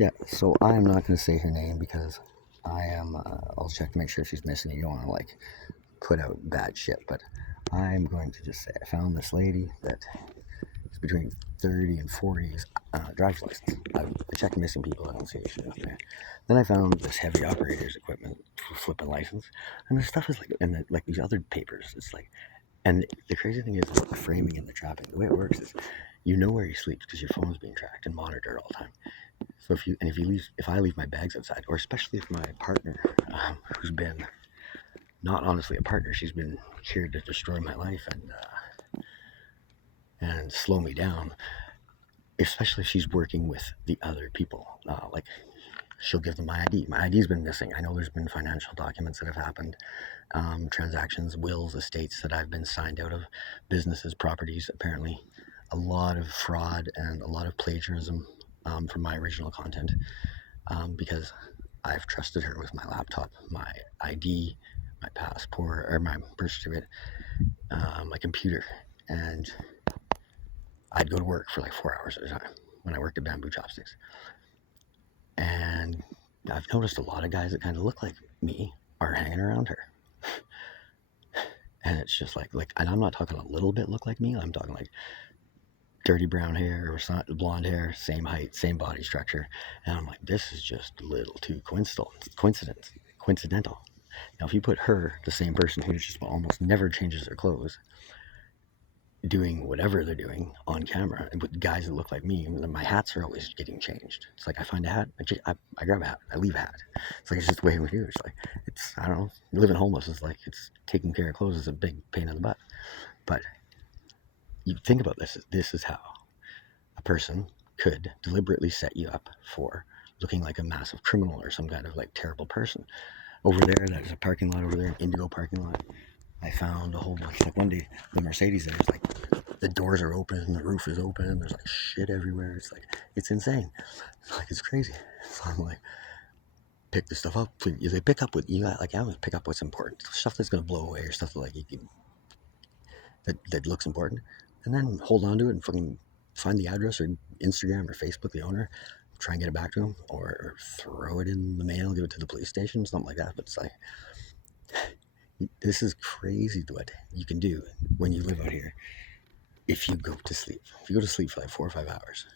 Yeah, so I am not going to say her name because I'll check to make sure she's missing. You don't want to, like, put out bad shit, but I'm going to just say I found this lady that is between 30 and 40's driver's license. I checked missing people, I don't see she was there. Then I found this heavy operators equipment flipping license, and the stuff is like, and like these other papers, it's like, and the crazy thing is the framing and the trapping. The way it works is, you know where he sleeps because your phone's being tracked and monitored all the time. So if I leave my bags outside, or especially if my partner, who's been not honestly a partner, she's been here to destroy my life and slow me down. Especially if she's working with the other people, like she'll give them my ID. My ID's been missing. I know there's been financial documents that have happened, transactions, wills, estates that I've been signed out of, businesses, properties. Apparently, a lot of fraud and a lot of plagiarism from my original content, because I've trusted her with my laptop, my ID, my passport, or my birth certificate, my computer, and I'd go to work for like 4 hours at a time when I worked at Bamboo Chopsticks. And I've noticed a lot of guys that kind of look like me are hanging around her. And it's just like, and I'm not talking a little bit look like me. I'm talking like dirty brown hair or blonde hair, same height, same body structure. And I'm like, this is just a little too coincidental. Now, if you put her, the same person who just almost never changes their clothes, doing whatever they're doing on camera, and with guys that look like me, my hats are always getting changed. It's like I find a hat, I grab a hat, I leave a hat. It's like it's just the way we do. It's like I don't know. Living homeless is like it's taking care of clothes is a big pain in the butt. But you think about this. This is how a person could deliberately set you up for looking like a massive criminal or some kind of like terrible person. Over there's a parking lot over there, an Indigo parking lot. I found a whole bunch. Like one day, the Mercedes there's like the doors are open and the roof is open and there's like shit everywhere. It's like, it's insane. It's like, it's crazy. So I'm like, pick the stuff up. They pick up what you got. Like, I always pick up what's important. Stuff that's going to blow away or stuff that like you can, that looks important. And then hold on to it and fucking find the address or Instagram or Facebook, the owner, try and get it back to him, or throw it in the mail, give it to the police station, something like that. But it's like, this is crazy what you can do when you live out here. If you go to sleep for like 4 or 5 hours,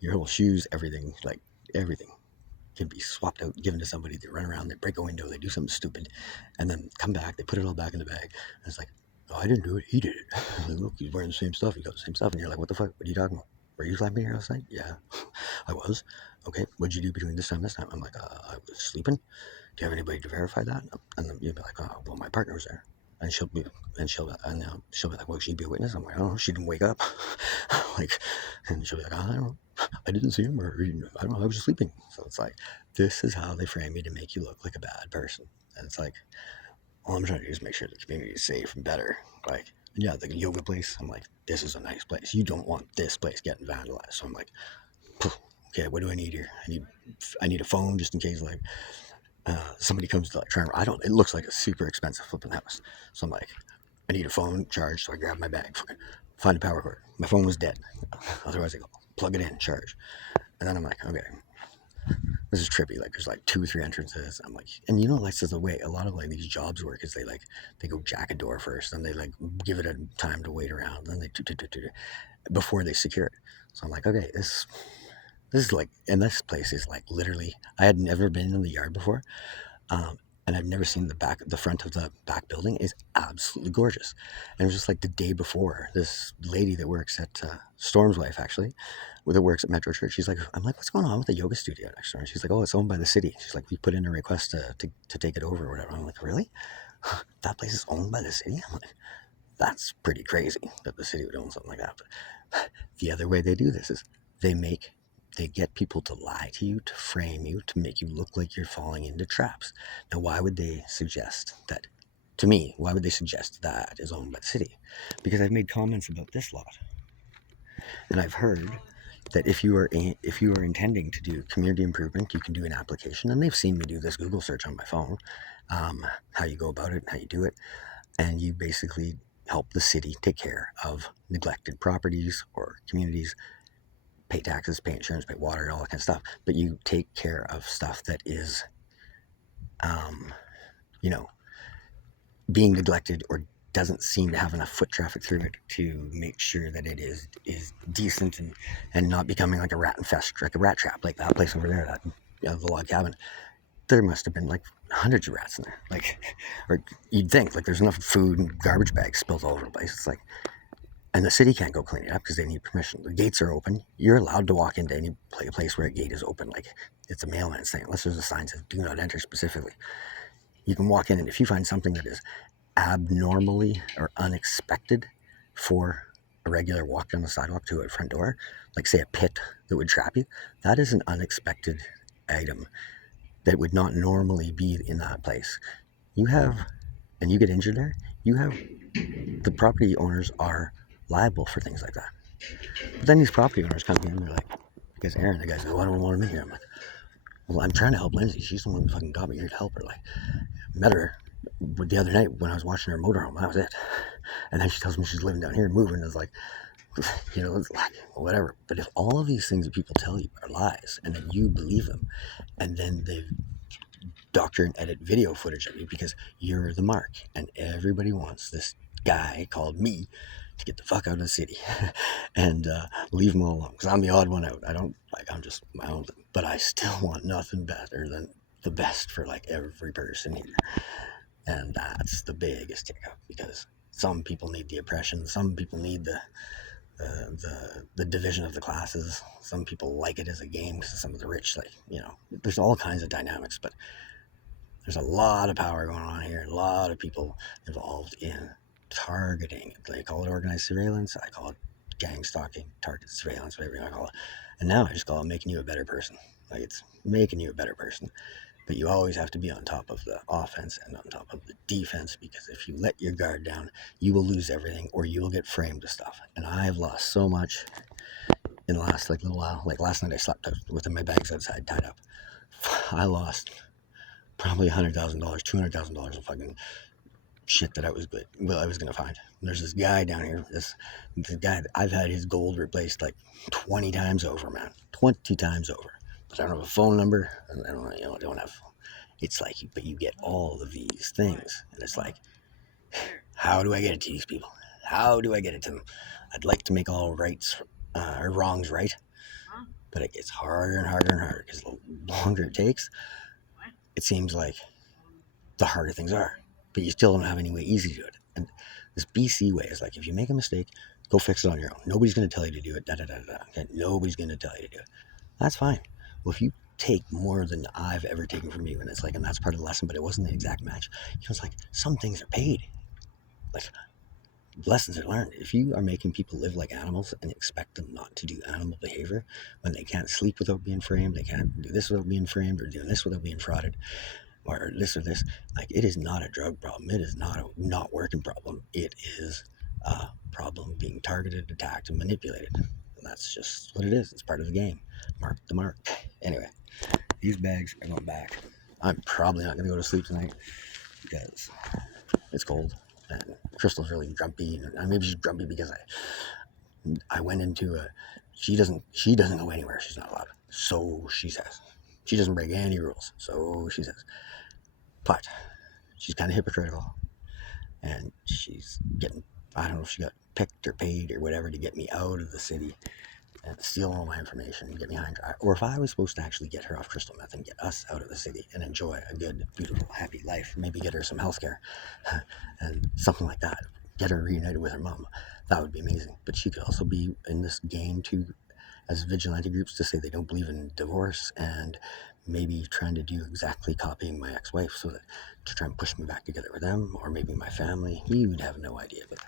your whole shoes, everything, like everything can be swapped out, given to somebody. They run around, they break a window, they do something stupid, and then come back, they put it all back in the bag, and it's like, oh, I didn't do it, he did it. Like, look, he's wearing the same stuff, he got the same stuff, and you're like, what the fuck, what are you talking about? Were you sleeping here last night? Yeah. I was. Okay, what'd you do between this time and this time? I'm like, I was sleeping. Do you have anybody to verify that? And then you'd be like, oh, well, my partner was there. And she'll be like, well, she'd be a witness. I'm like, oh, she didn't wake up. Like, and she'll be like, I don't know, I didn't see him, or I don't know, I was just sleeping. So it's like, this is how they frame me to make you look like a bad person. And it's like, all I'm trying to do is make sure the community is safe and better. Like, yeah, the yoga place, I'm like, this is a nice place. You don't want this place getting vandalized. So I'm like, okay, what do I need here? I need a phone just in case, like, somebody comes to like try and, it looks like a super expensive flipping house. So I'm like, I need a phone charge. So I grab my bag, find a power cord. My phone was dead. Otherwise I go plug it in, charge. And then I'm like, okay, this is trippy. Like there's like 2 or 3 entrances. I'm like, and you know, like, says the way a lot of like these jobs work is they go jack a door first, then they like give it a time to wait around, then they before they secure it. So I'm like, okay, this is like, and this place is like literally, I had never been in the yard before. And I've never seen the front of the back building is absolutely gorgeous. And it was just like the day before, this lady that works at Storm's wife, actually, that works at Metro Church. I'm like, what's going on with the yoga studio next door? And she's like, oh, it's owned by the city. She's like, we put in a request to take it over or whatever. I'm like, really? That place is owned by the city? I'm like, that's pretty crazy that the city would own something like that. But the other way they do this is they get people to lie to you, to frame you, to make you look like you're falling into traps. Now, why would they suggest that? To me, why would they suggest that is owned by the city? Because I've made comments about this lot, and I've heard that if you are intending to do community improvement, you can do an application, and they've seen me do this Google search on my phone, how you go about it, how you do it, and you basically help the city take care of neglected properties or communities pay taxes, pay insurance, pay water, all that kind of stuff. But you take care of stuff that is, you know, being neglected or doesn't seem to have enough foot traffic through it to make sure that it is decent and not becoming like a rat infest, like a rat trap, like that place over there, that the log cabin. There must have been like hundreds of rats in there. Like, or you'd think like there's enough food and garbage bags spilled all over the place. It's like, and the city can't go clean it up because they need permission. The gates are open. You're allowed to walk into any place where a gate is open. Like it's a mailman thing, unless there's a sign that says "Do not enter" specifically. You can walk in, and if you find something that is abnormally or unexpected for a regular walk down the sidewalk to a front door, like say a pit that would trap you, that is an unexpected item that would not normally be in that place. You have, and you get injured there, you have, the property owners are liable for things like that. But then these property owners come in and they're like, because Aaron, the guy's like, well, I don't want him in here. I'm like, well, I'm trying to help Lindsay. She's the one who fucking got me here to help her. Like, met her the other night when I was watching her motorhome. That was it. And then she tells me she's living down here and moving. It's like, you know, it's like, whatever. But if all of these things that people tell you are lies and then you believe them, and then they doctor and edit video footage of you because you're the mark and everybody wants this guy called me to get the fuck out of the city and leave them all alone because I'm the odd one out. I don't like, I'm just my own thing, but I still want nothing better than the best for like every person here. And that's the biggest hiccup because some people need the oppression, some people need the division of the classes, some people like it as a game because some of the rich, like, you know, there's all kinds of dynamics, but there's a lot of power going on here, a lot of people involved in targeting. They call it organized surveillance. I call it gang stalking, target surveillance, whatever you want to call it. And now I just call it making you a better person. Like, it's making you a better person. But you always have to be on top of the offense and on top of the defense, because if you let your guard down, you will lose everything or you will get framed to stuff. And I've lost so much in the last like little while. Like last night I slept with my bags outside tied up. I lost probably $100,000, $200,000 of fucking shit that I was gonna find. There's this guy down here, this guy, I've had his gold replaced like 20 times over, man, 20 times over. But I don't have a phone number, and I don't have. It's like, but you get all of these things, and it's like, how do I get it to these people? How do I get it to them? I'd like to make all rights or wrongs right, but it gets harder and harder and harder because the longer it takes, it seems like the harder things are, but you still don't have any way easy to do it. And this BC way is like, if you make a mistake, go fix it on your own. Nobody's going to tell you to do it. Okay? Nobody's going to tell you to do it. That's fine. Well, if you take more than I've ever taken from you, and it's like, and that's part of the lesson, but it wasn't the exact match. You know, it's like some things are paid. Like lessons are learned. If you are making people live like animals and expect them not to do animal behavior when they can't sleep without being framed, they can't do this without being framed, or doing this without being frauded, or this, like, it is not a drug problem. It is not a not working problem. It is a problem being targeted, attacked, and manipulated. And that's just what it is. It's part of the game. Mark the mark. Anyway, these bags are going back. I'm probably not going to go to sleep tonight because it's cold and Crystal's really grumpy. And maybe she's grumpy because I went into a. She doesn't go anywhere. She's not allowed. So she says. She doesn't break any rules. So she says. But she's kind of hypocritical, and she's getting, I don't know if she got picked or paid or whatever to get me out of the city and steal all my information and get me behind dry, or if I was supposed to actually get her off crystal meth and get us out of the city and enjoy a good, beautiful, happy life, maybe get her some health care and something like that, get her reunited with her mom, that would be amazing. But she could also be in this game too, as vigilante groups, to say they don't believe in divorce and maybe trying to do exactly copying my ex-wife so that to try and push me back together with them, or maybe my family. You would have no idea, but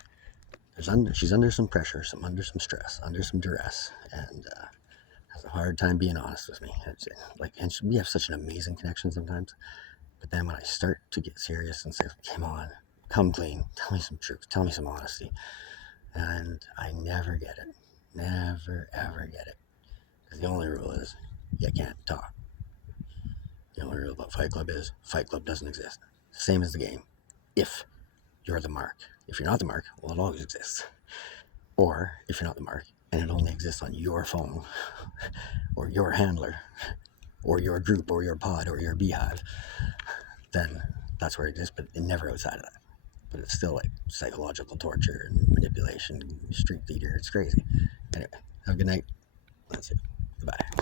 she's under some pressure, under some stress, under some duress, and has a hard time being honest with me. It's like, and we have such an amazing connection sometimes, but then when I start to get serious and say, come on, come clean, tell me some truth, tell me some honesty, and I never get it. Never, ever get it. Because the only rule is, you can't talk. The only rule about Fight Club is, Fight Club doesn't exist. Same as the game. If you're the mark. If you're not the mark, well, it always exists. Or, if you're not the mark, and it only exists on your phone or your handler or your group or your pod or your beehive, then that's where it exists, but it never outside of that. But it's still like psychological torture and manipulation, street theater. It's crazy. Anyway, have a good night. That's it. Goodbye.